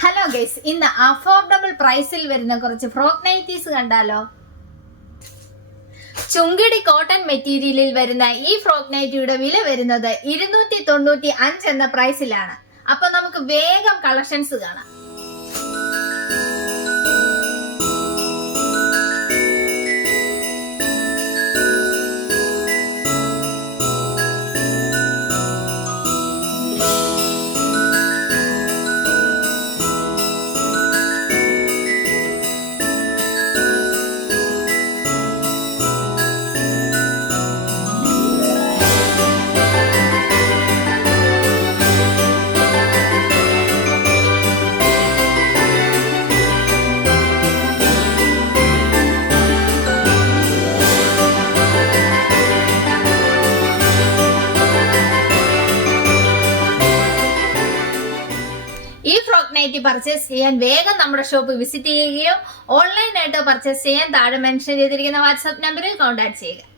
Hello guys, ഇന്ന് affordable പ്രൈസിൽ വരുന്ന കുറച്ച് ഫ്രോക്ക് നൈറ്റീസ് കണ്ടാലോ. ചുങ്കിടി കോട്ടൺ മെറ്റീരിയലിൽ വരുന്ന ഈ ഫ്രോക്ക് നൈറ്റിയുടെ വില വരുന്നത് 295 എന്ന പ്രൈസിലാണ്. അപ്പൊ നമുക്ക് വേഗം കളക്ഷൻസ് കാണാം. ഈ ഫ്രോക്ക് നൈറ്റി പർച്ചേസ് ചെയ്യാൻ വേഗം നമ്മുടെ ഷോപ്പ് വിസിറ്റ് ചെയ്യുകയോ ഓൺലൈനായിട്ടോ പർച്ചേസ് ചെയ്യാൻ താഴെ മെൻഷൻ ചെയ്തിരിക്കുന്ന വാട്സ്ആപ്പ് നമ്പറിൽ കോൺടാക്ട് ചെയ്യുക.